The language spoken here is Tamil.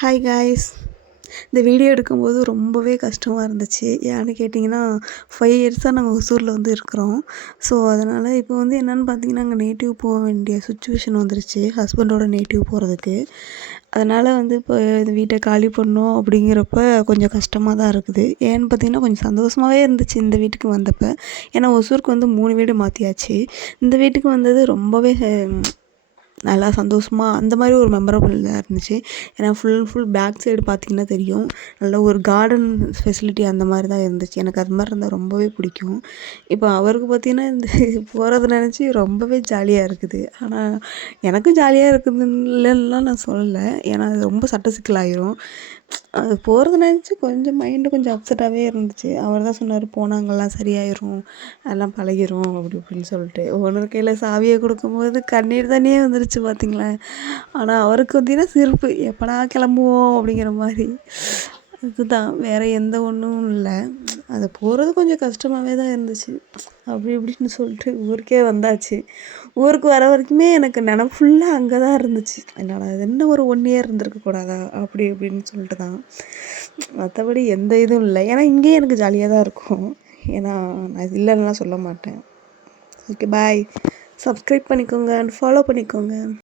Hi guys. இந்த வீடியோ எடுக்கும்போது ரொம்பவே கஷ்டமாக இருந்துச்சு. ஏன்னு கேட்டிங்கன்னா 5 இயர்ஸாக நாங்கள் ஒசூரில் இருக்கிறோம். ஸோ அதனால் இப்போ என்னென்னு பார்த்தீங்கன்னா அங்கே நேட்டிவ் போக வேண்டிய சுச்சுவேஷன் வந்துருச்சு, ஹஸ்பண்டோட நேட்டிவ் போகிறதுக்கு. அதனால் இப்போ இந்த வீட்டை காலி பண்ணோம் அப்படிங்கிறப்ப கொஞ்சம் கஷ்டமாக தான் இருக்குது. ஏன்னு பார்த்தீங்கன்னா கொஞ்சம் சந்தோஷமாகவே இருந்துச்சு இந்த வீட்டுக்கு வந்தப்போ. ஏன்னா ஒசூருக்கு 3 வீடு மாற்றியாச்சு. இந்த வீட்டுக்கு வந்தது ரொம்பவே நல்லா சந்தோஷமாக அந்த மாதிரி ஒரு மெமரபுளாக இருந்துச்சு. ஏன்னா ஃபுல் பேக் சைடு பார்த்திங்கன்னா தெரியும், நல்ல ஒரு கார்டன் ஃபெசிலிட்டி அந்த மாதிரி தான் இருந்துச்சு. எனக்கு அது மாதிரி இருந்தால் ரொம்பவே பிடிக்கும். இப்போ அவருக்கு பார்த்திங்கன்னா இந்த போகிறத நினச்சி ரொம்பவே ஜாலியாக இருக்குது. ஆனால் எனக்கும் ஜாலியாக இருக்குதுன்னு இல்லைன்னுலாம் நான் சொல்லலை. ஏன்னா அது ரொம்ப சட்ட சிக்கலாயிரும். அது போகிறத நினச்சி கொஞ்சம் மைண்டு கொஞ்சம் அப்செட்டாகவே இருந்துச்சு. அவர் தான் சொன்னார், போனாங்கள்லாம் சரியாயிரும், அதெல்லாம் பழகிரும் அப்படி இப்படின்னு சொல்லிட்டு. ஓனர் கையில் சாவியை கொடுக்கும்போது கண்ணீர் தண்ணியே வந்துருச்சு பார்த்திங்களேன். ஆனால் அவருக்கு பார்த்திங்கன்னா சிரிப்பு, எப்படா கிளம்புவோம் அப்படிங்கிற மாதிரி. அதுதான், வேறு எந்த ஒன்றும் இல்லை. அது போகிறது கொஞ்சம் கஷ்டமாகவே தான் இருந்துச்சு. அப்படி இப்படின்னு சொல்லிட்டு ஊருக்கே வந்தாச்சு. ஊருக்கு வர வரைக்குமே எனக்கு நினப்பு ஃபுல்லாக அங்கே தான் இருந்துச்சு. என்னடா இது இன்னும் ஒரு 1 இயர் இருந்திருக்கக்கூடாதா அப்படி இப்படின்னு சொல்லிட்டு தான். மற்றபடி எந்த இதுவும் இல்லை. ஏன்னா இங்கேயே எனக்கு ஜாலியாக தான் இருக்கும். ஏன்னா நான் இல்லைன்னுலாம் சொல்ல மாட்டேன். ஓகே, பாய். சப்ஸ்கிரைப் பண்ணிக்கோங்க அண்ட் ஃபாலோ பண்ணிக்கோங்க.